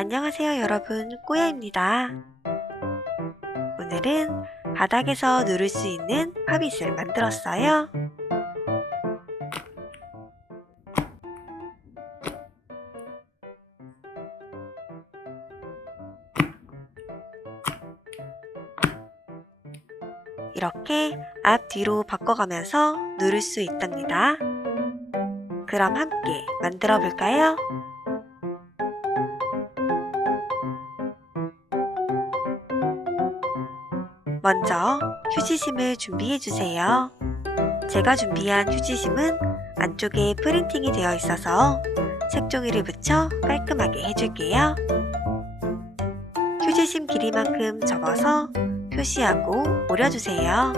안녕하세요 여러분, 꼬야입니다. 오늘은 바닥에서 누를 수 있는 팝잇을 만들었어요. 이렇게 앞뒤로 바꿔가면서 누를 수 있답니다. 그럼 함께 만들어 볼까요? 먼저 휴지심을 준비해 주세요. 제가 준비한 휴지심은 안쪽에 프린팅이 되어 있어서 색종이를 붙여 깔끔하게 해줄게요. 휴지심 길이만큼 접어서 표시하고 오려주세요.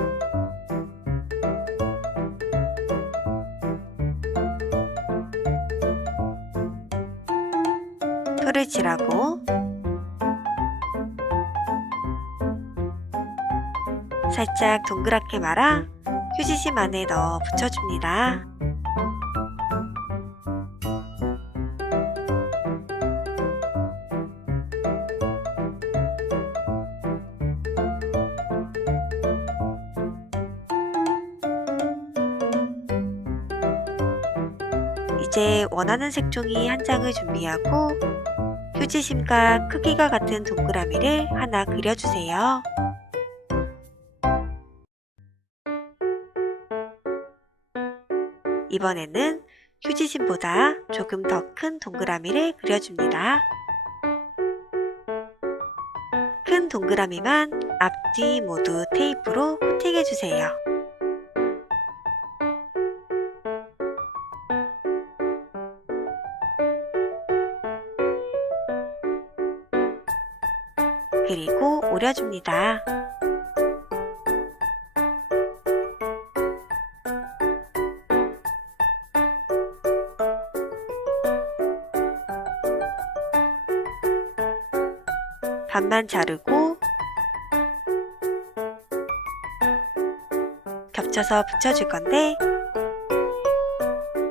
풀을 칠하고 살짝 동그랗게 말아 휴지심 안에 넣어 붙여줍니다. 이제 원하는 색종이 한 장을 준비하고 휴지심과 크기가 같은 동그라미를 하나 그려주세요. 이번에는 휴지심보다 조금 더 큰 동그라미를 그려줍니다. 큰 동그라미만 앞뒤 모두 테이프로 코팅해주세요. 그리고 오려줍니다. 반만 자르고 겹쳐서 붙여줄 건데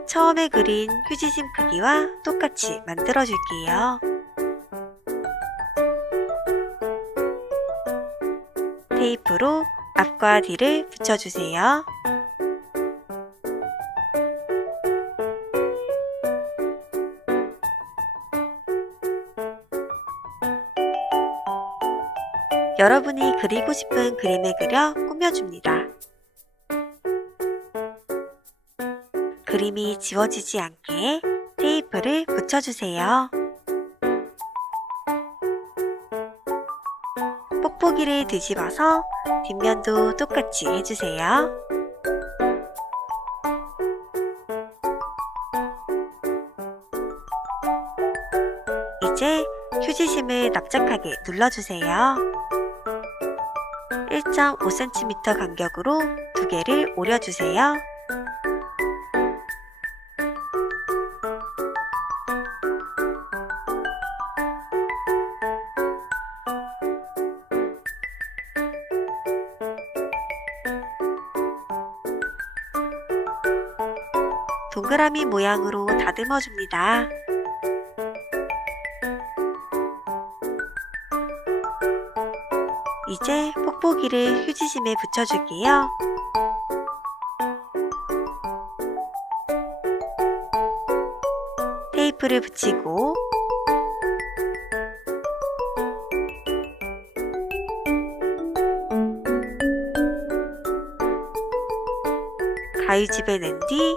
처음에 그린 휴지심 크기와 똑같이 만들어 줄게요. 테이프로 앞과 뒤를 붙여주세요. 여러분이 그리고 싶은 그림을 그려 꾸며줍니다. 그림이 지워지지 않게 테이프를 붙여주세요. 뽁뽁이를 뒤집어서 뒷면도 똑같이 해주세요. 이제 휴지심을 납작하게 눌러주세요. 1.5cm 간격으로 두 개를 오려주세요. 동그라미 모양으로 다듬어 줍니다. 이제 뽁뽁이를 휴지심에 붙여줄게요. 테이프를 붙이고 가위집에 낸 뒤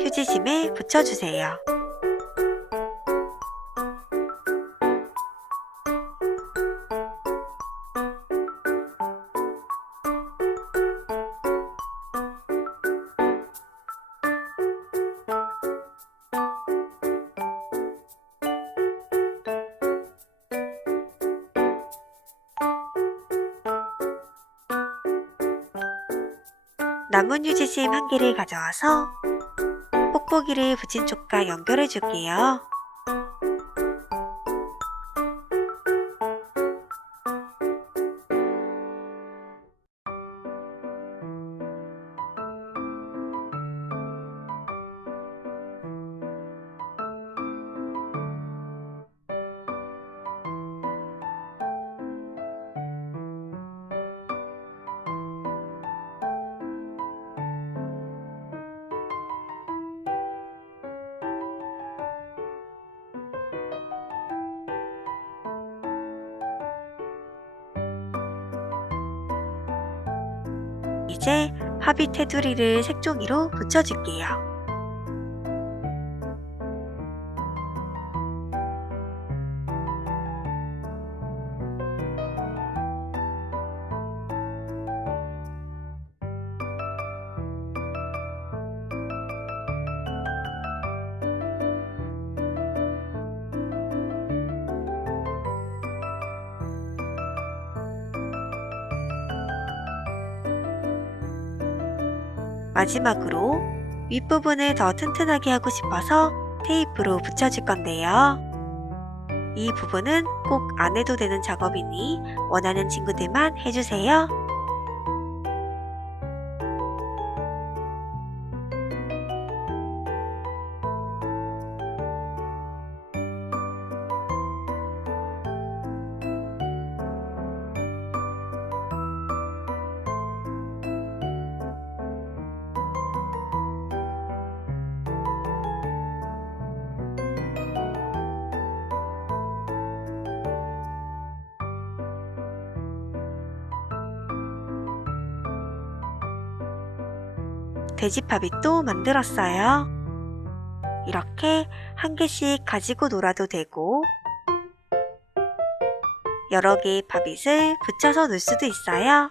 휴지심에 붙여주세요. 남은 휴지심 한 개를 가져와서 뽁뽁이를 붙인 쪽과 연결해 줄게요. 이제 합의 테두리를 색종이로 붙여줄게요. 마지막으로 윗부분을 더 튼튼하게 하고 싶어서 테이프로 붙여줄 건데요. 이 부분은 꼭 안 해도 되는 작업이니 원하는 친구들만 해주세요. 돼지팝이 또 만들었어요. 이렇게 한 개씩 가지고 놀아도 되고 여러 개의 팝잇을 붙여서 놀 수도 있어요.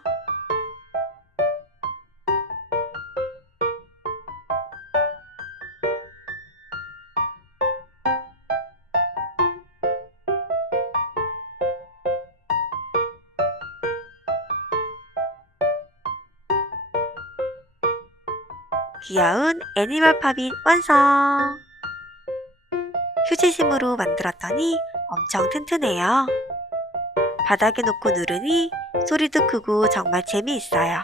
귀여운 애니멀 팝잇 완성! 휴지심으로 만들었더니 엄청 튼튼해요. 바닥에 놓고 누르니 소리도 크고 정말 재미있어요.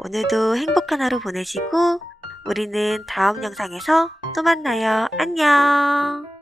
오늘도 행복한 하루 보내시고 우리는 다음 영상에서 또 만나요. 안녕!